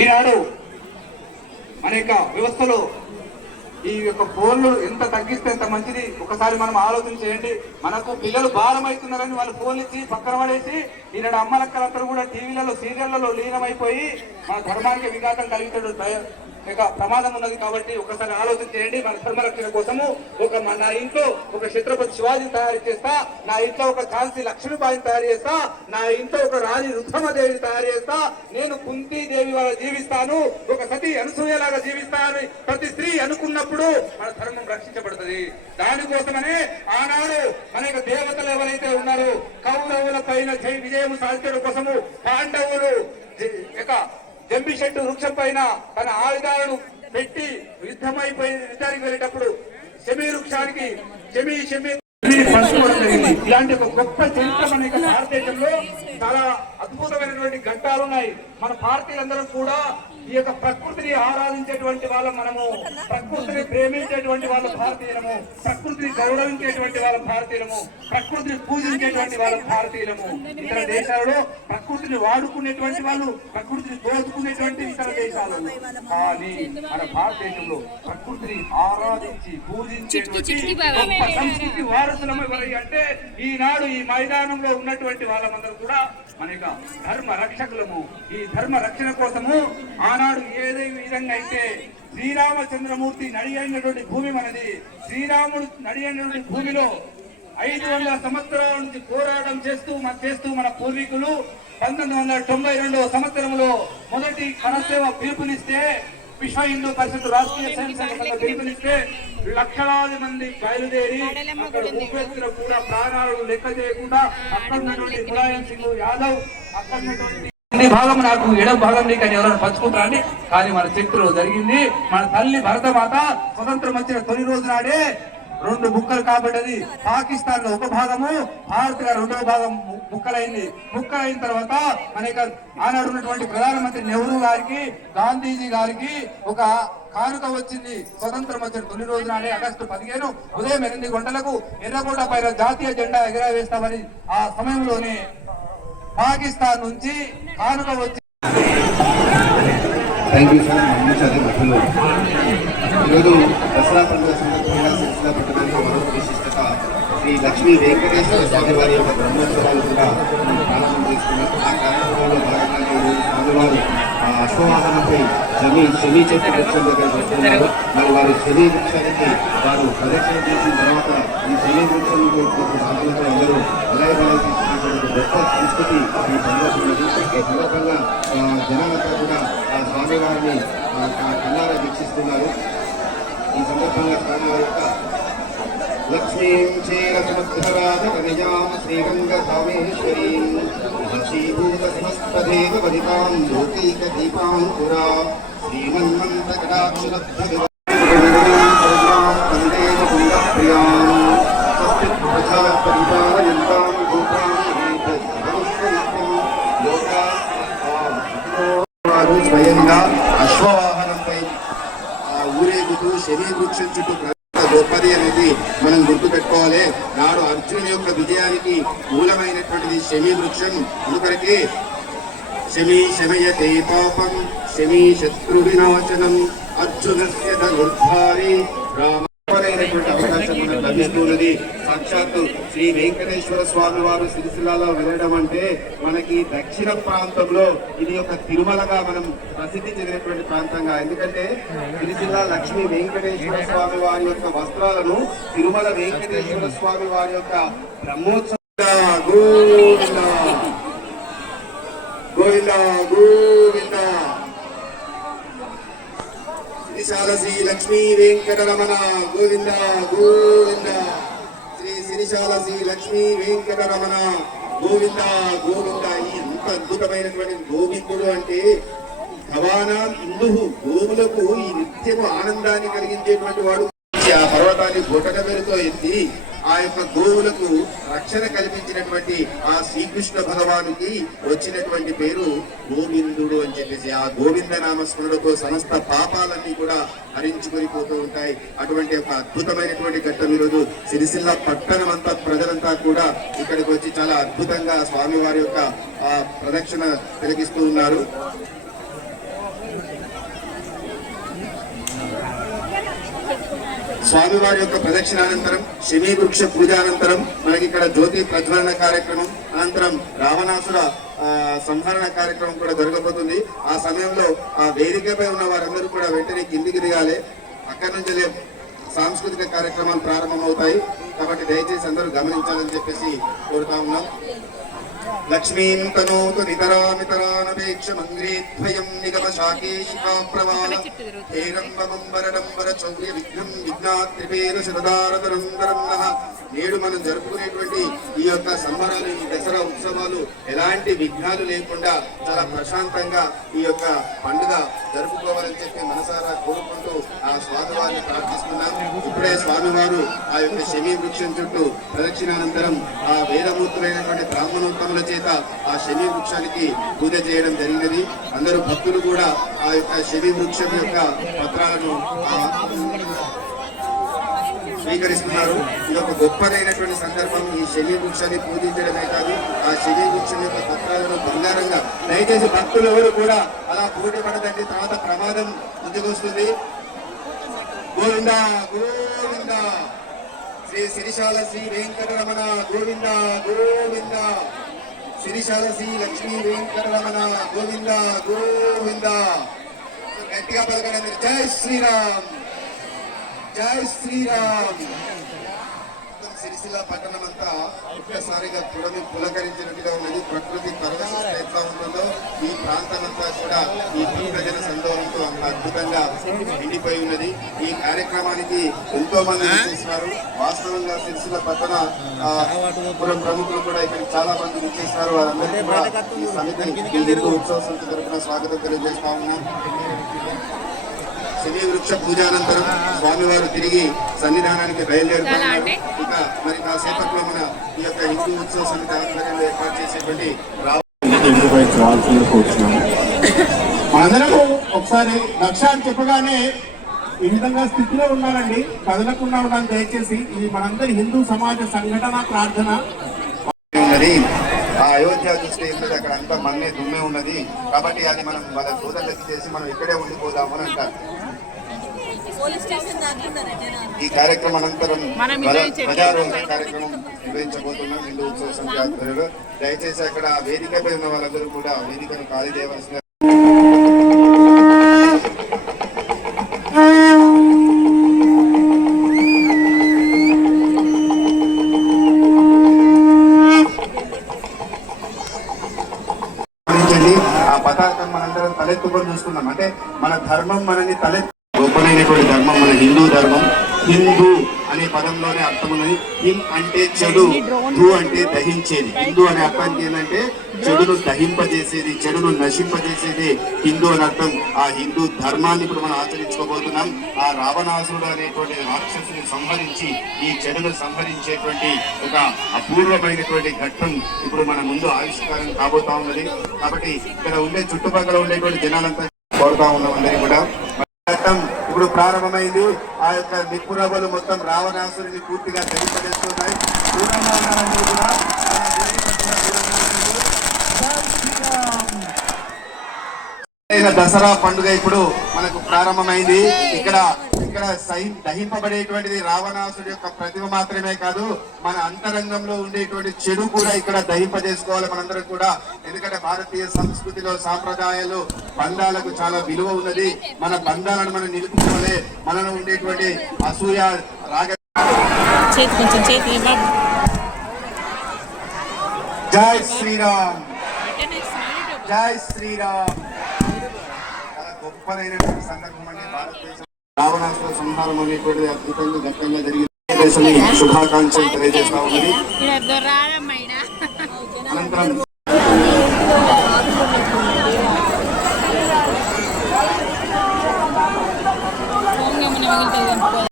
ఈనాడు మన యొక్క వ్యవస్థలో ఈ యొక్క ఫోన్లు ఎంత తగ్గిస్తే ఎంత మంచిది. ఒకసారి మనం ఆలోచన చేయండి. మనకు పిల్లలు భారం అవుతున్నారని వాళ్ళు ఫోన్లు ఇచ్చి పక్కన పడేసి ఈనాడు అమ్మలక్కలందరూ కూడా టీవీలలో సీరియళ్లలో లీనమైపోయి మన ధర్మానికి విఘాతం కలిగితాడు ప్రమాదం ఉన్నది. కాబట్టి ఒకసారి ఆలోచన చేయండి. మన ధర్మరక్షణ కోసము నా ఇంట్లో ఒక ఛత్రపతి శివాజీ తయారు చేస్తా, నా ఇంట్లో ఒక ఝాన్సీ లక్ష్మీబాయిని తయారు చేస్తా, నా ఇంట్లో ఒక రాణి రుద్రమదేవిని తయారు చేస్తా, నేను కుంతీదేవి వల్ల జీవిస్తాను, ఒక సతీ అనసూయలాగా జీవిస్తాను ప్రతి స్త్రీ అనుకున్నప్పుడు మన ధర్మం రక్షించబడుతుంది. దానికోసమనే ఆనాడు అనేక దేవతలు ఎవరైతే ఉన్నారో కౌరవుల పైన విజయం సాధించడం కోసము పాండవులు జంబి చెట్టు వృక్షం పైన తన ఆయుధాలను పెట్టి యుద్ధమైపోయి యుద్ధానికి వెళ్ళేటప్పుడు శమీ వృక్షానికి పంచుకోవడం జరిగింది. ఇలాంటి ఒక గొప్ప చరిత్ర మన భారతదేశంలో చాలా అద్భుతమైనటువంటి ఘట్టాలు ఉన్నాయి. మన భారతీయులందరూ కూడా ఈ యొక్క ప్రకృతిని ఆరాధించేటువంటి వాళ్ళం, మనము ప్రకృతిని ప్రేమించేటువంటి వాళ్ళ భారతీయులము, ప్రకృతిని గౌరవించేటువంటి వాళ్ళ భారతీయులము, ప్రకృతిని పూజించేటువంటి వాళ్ళ భారతీయులము. ఇతర దేశాలలో ప్రకృతిని వాడుకునేటువంటి వాళ్ళు, ప్రకృతిని దోచుకునేటువంటి ఇతర దేశాలు. కానీ మన భారతదేశంలో ప్రకృతిని ఆరాధించి పూజించేటువంటి గొప్ప సంస్కృతి వారసులం ఎవరై అంటే ఈనాడు ఈ మైదానంలో ఉన్నటువంటి వాళ్ళందరూ కూడా మన యొక్క ధర్మ రక్షకులము. ఈ ధర్మ రక్షణ కోసము ఆనాడు ఏదే విధంగా అయితే శ్రీరామచంద్రమూర్తి నడిగినటువంటి భూమి మనది. శ్రీరాముడు నడిగినటువంటి భూమిలో 500 సంవత్సరాల నుంచి పోరాటం చేస్తూ మన పూర్వీకులు 1992వ సంవత్సరంలో మొదటి కరసేవ పిలుపునిస్తే, విశ్వ హిందూ పరిషత్ రాష్ట్రీయ స్వయం సంఘంగా పిలుపునిస్తే లక్షలాది మంది బయలుదేరి అక్కడ ఉగ్రస్తులు కూడా ప్రాణాలను లెక్క చేయకుండా అక్కడ ఉన్నటువంటి ములాయం సింగ్ యాదవ్ అక్కడ ఉన్నటువంటి భాగం నాకు ఎడవ భాగం నీకు అని ఎవరైనా పంచుకుంటారని. కానీ మన చరిత్రలో జరిగింది. మన తల్లి భరతమాత స్వతంత్రం వచ్చిన తొలి రోజు నాడే 2 ముక్కలు కాబట్టది. పాకిస్తాన్ లో ఒక భాగము, భారత్ గా 2వ భాగం ముక్కలైంది. ముక్కలైన తర్వాత అనేక ఆనాడు ఉన్నటువంటి ప్రధానమంత్రి నెహ్రూ గారికి, గాంధీజీ గారికి ఒక కానుక వచ్చింది. స్వతంత్రం వచ్చిన తొలి రోజు నాడే ఆగస్టు 15 ఉదయం 8 గంటలకు ఎర్రకోట పైన జాతీయ జెండా ఎగరవేస్తామని ఆ సమయంలోనే పాకిస్తాన్ నుంచి కానుక వచ్చి. ఈరోజు దసరా పండుగ సందర్భంగా సిరిసిల్ల పట్టణంలో మరొక విశిష్టత శ్రీ లక్ష్మీ వెంకటేశ్వర స్వామి వారి యొక్క బ్రహ్మోత్సవాలు కూడా ప్రారంభం చేస్తున్నారు. ఆ కార్యక్రమంలో భాగంగా ఈరోజు స్వామివారు అశ్వవాహనంపై శమీ చెట్టు వృక్షం దగ్గర వస్తున్నారు. మరి వారి శమీ వృక్షానికి వారు ప్రదక్షిణ చేసిన తర్వాత ఈ శమీ వృక్షంలో సాధనతో అందరూ అలయబలం తీసుకునేటువంటి గొప్ప సంస్కృతి ఈ సందర్భంలో ఈ సందర్భంగా జనాలంతా కూడా ఆ స్వామివారిని కన్నారా వీక్షిస్తున్నారు. ఈ సందర్భంగా స్వామివారి యొక్క లక్ష్మీం క్షీరసముద్రరాజ కన్యాం శ్రీరంగ కామేశ్వరీం వశీభూత సమస్తదేవ వదితాం లోకైక దీపాంకురా శ్రీమన్మంత కటాక్షరద్భగ వందేవ కుండప్రియాం స్వస్తి ప్రజా పరిపాలయంతాం గోత్రాం వారు స్వయంగా అశ్వవాహనంపై ఊరేగుతూ శమీ వృక్షం చుట్టూ గొప్పది అనేది మనం గుర్తుపెట్టుకోవాలి. నాడు అర్జునుని యొక్క విజయానికి మూలమైనటువంటిది శమీ వృక్షం. అందుకరికి శమీ శమయతే పాపం శమీ శత్రు వినాశనం అర్జునస్య ధనుర్ధారి రామ అవకాశం మనకు లభిస్తున్నది. సాక్షాత్తు శ్రీ వెంకటేశ్వర స్వామి వారు సిరిసిల్లలో వెళ్ళడం అంటే మనకి దక్షిణ ప్రాంతంలో ఇది ఒక తిరుమలగా మనం ప్రసిద్ధి చెందినటువంటి ప్రాంతంగా. ఎందుకంటే సిరిసిల్ల లక్ష్మీ వెంకటేశ్వర స్వామి వారి యొక్క వస్త్రాలను తిరుమల వెంకటేశ్వర స్వామి వారి యొక్క బ్రహ్మోత్సవ గోవింద గోవింద గోవింద సిరిశాల శ్రీ లక్ష్మీ వెంకటరమణ గోవింద గోవింద. శ్రీ సిరిశాల శ్రీ లక్ష్మీ వెంకటరమణ గోవింద గోవింద. ఈ ఎంత అద్భుతమైనటువంటి గోవిందుడు అంటే భవానా ఇందు గోవులకు ఈ నిత్యము ఆనందాన్ని కలిగించేటువంటి వాడు. ఆ పర్వతాన్ని బొటన వేలుతో ఎత్తి ఆ యొక్క గోవులకు రక్షణ కల్పించినటువంటి ఆ శ్రీకృష్ణ భగవానుకి వచ్చినటువంటి పేరు గోవిందుడు అని చెప్పేసి. ఆ గోవింద నామస్మరణతో సమస్త పాపాలన్నీ కూడా హరించుకొని పోతూ ఉంటాయి. అటువంటి ఒక అద్భుతమైనటువంటి ఘట్టం ఈరోజు సిరిసిల్ల పట్టణం అంతా ప్రజలంతా కూడా ఇక్కడికి వచ్చి చాలా అద్భుతంగా స్వామివారి యొక్క ఆ ప్రదక్షిణ తిలకిస్తూ ఉన్నారు. స్వామివారి యొక్క ప్రదక్షిణానంతరం శమీ వృక్ష పూజ అనంతరం మనకి ఇక్కడ జ్యోతి ప్రజ్వలన కార్యక్రమం అనంతరం రావణాసుర సంహరణ కార్యక్రమం కూడా జరగబోతుంది. ఆ సమయంలో ఆ వేదికపై ఉన్న వారందరూ కూడా వెంటనే కిందికి దిగాలి. అక్కడి నుంచి సాంస్కృతిక కార్యక్రమాలు ప్రారంభమవుతాయి. కాబట్టి దయచేసి అందరూ గమనించాలని చెప్పేసి కోరుతా ఉన్నాం. లక్ష్మీం తనోతు నితరామితరానపేక్ష మంగ్రీద్వయం నిగమ శాకేశిఖా ప్రవాళ హేరంబమంబరడంబర చౌర్య విఘ్నం విఘ్నాత్రిపేద శతదారతరందరం నః. నేడు మనం జరుపుకునేటువంటి ఈ యొక్క సంబరాలు, ఈ దసరా ఉత్సవాలు ఎలాంటి విఘ్నాలు లేకుండా చాలా ప్రశాంతంగా ఈ యొక్క పండుగ జరుపుకోవాలని చెప్పి మనసారా కోరుకుంటూ ఆ స్వామివారిని ప్రార్థిస్తున్నాం. ఇప్పుడే స్వామివారు ఆ యొక్క శమీ వృక్షం చుట్టూ ప్రదక్షిణానంతరం ఆ వేదమూర్తులైనటువంటి బ్రాహ్మణోత్తముల చేత ఆ శమీ వృక్షానికి పూజ చేయడం జరిగినది. అందరూ భక్తులు కూడా ఆ యొక్క శమీ వృక్షం యొక్క పత్రాలను స్వీకరిస్తున్నారు. ఇది ఒక గొప్పదైనటువంటి సందర్భం. ఈ శమీ వృక్షాన్ని పూజించడమే కాదు, ఆ శమీ వృక్షం యొక్క పత్రాలను బంగారంగా, దయచేసి భక్తులు ఎవరు కూడా అలా పోటీ పడదండి, తర్వాత ప్రమాదం ముందుకొస్తుంది. గోవింద గోవింద శ్రీ సిరిశాల శ్రీ వెంకటరమణ గోవింద గోవింద, సిరిశాల శ్రీ లక్ష్మీ వెంకటరమణ గోవింద గోవింద. గట్టిగా పలకండి, జై శ్రీరామ్ జై శ్రీరామ్. సిరిసిల్ల పట్టణం అంతా ఒక్కసారిగా పులకరించినట్టుగా ఉన్నది. ప్రకృతి పరవశిష్ట ఎట్లా ఉంటుందో ఈ ప్రాంతం అంతా కూడా ఈ ప్రజల సందోహంతో అంత అద్భుతంగా నిండిపోయి ఉన్నది. ఈ కార్యక్రమానికి ఎంతో మంది విచ్చేస్తున్నారు. వాస్తవంగా సిరిసిల్ల పట్టణ పురం ప్రముఖులు కూడా ఇక్కడ చాలా మంది విచ్చేస్తున్నారు. వారందరికీ కూడా ఈ సమితికి హిందూ ఉత్సవ సమితి తరఫున స్వాగతం తెలియజేస్తా ఉన్నాం. శమీ వృక్ష పూజానంతరం స్వామివారు తిరిగి సన్నిధానానికి బయలుదేరుతున్నారు. ఇక మరి కాసేపట్లో మన ఈ యొక్క హిందూ ఉత్సవ సమితి ఆధ్వర్యంలో ఏర్పాటు చేసేటువంటి మనందరూ ఒకసారి లక్ష్యాన్ని చెప్పగానే ఈ విధంగా స్థితిలో ఉన్నారండి, కదలకుండా ఉండాలని దయచేసి. ఇది మనందరి హిందూ సమాజ సంఘటన ప్రార్థన ఉన్నది. ఆ అయోధ్య చూస్తే ఏంటంటే అక్కడ అంతా మన్నే దుమ్మే ఉన్నది. కాబట్టి అది మనం వాళ్ళ సోదరులకి చేసి మనం ఇక్కడే ఉండిపోదాము అని అంటారు. ఈ కార్యక్రమం అనంతరం ప్రజారోగ్య కార్యక్రమం నిర్వహించబోతున్నాం హిందూ ఉత్సవ సమితి ఆధ్వర్యంలో. దయచేసి అక్కడ వేదికపై ఉన్న వాళ్ళందరూ కూడా వేదికను ఖాళీ చేయవలసిన. ఆ పతాకం మనందరం తలెత్తుకొని చూస్తున్నాం. అంటే మన ధర్మం మనని గొప్పనైనటువంటి ధర్మం మన హిందూ ధర్మం. హిందూ అనే పదంలోనే అర్థం ఉన్నది. హిమ్ అంటే చెడు, ధూ అంటే దహించేది. హిందూ అనే అర్థానికి ఏంటంటే చెడును దహింపజేసేది, చెడును నశింపజేసేది హిందూ అని అర్థం. ఆ హిందూ ధర్మాన్ని ఇప్పుడు మనం ఆచరించుకోబోతున్నాం. ఆ రావణాసురుడు అనేటువంటి రాక్షసుని సంహరించి ఈ చెడును సంహరించేటువంటి ఒక అపూర్వమైనటువంటి ఘట్టం ఇప్పుడు మన ముందు ఆవిష్కారం కాబోతా ఉన్నది. కాబట్టి ఇక్కడ ఉండే చుట్టుపక్కల ఉండేటువంటి జనాలంతా కోరుతా ఉన్నాం అందరికీ కూడా. ఘట్టం ఇప్పుడు ప్రారంభమైంది. ఆ యొక్క నిప్పురవ్వలు మొత్తం రావణాసురుని పూర్తిగా దహింపజేస్తున్నాయి. దసరా పండుగ ఇప్పుడు మనకు ప్రారంభమైంది. ఇక్కడ దహింపబడేటువంటిది రావణాసుడి యొక్క ప్రతిమ మాత్రమే కాదు, మన అంతరంగంలో ఉండేటువంటి చెడు కూడా ఇక్కడ దహింపజేసుకోవాలి మనందరం కూడా. ఎందుకంటే భారతీయ సంస్కృతిలో సాంప్రదాయాలు బంధాలకు చాలా విలువ ఉన్నది. మన బంధాలను మనం నిలుపుకోవాలి. మనలో ఉండేటువంటి అసూయ రాగ. జై శ్రీరామ్ జై శ్రీరామ్. చాలా గొప్పదైనటువంటి సందర్భం అండి. భారతదేశం రావణాసుర సంహారం అనేటువంటిది అద్భుతంగా ఘట్టంగా జరిగింది. శుభాకాంక్షలు తెలియజేస్తా ఉన్నది. అనంతరం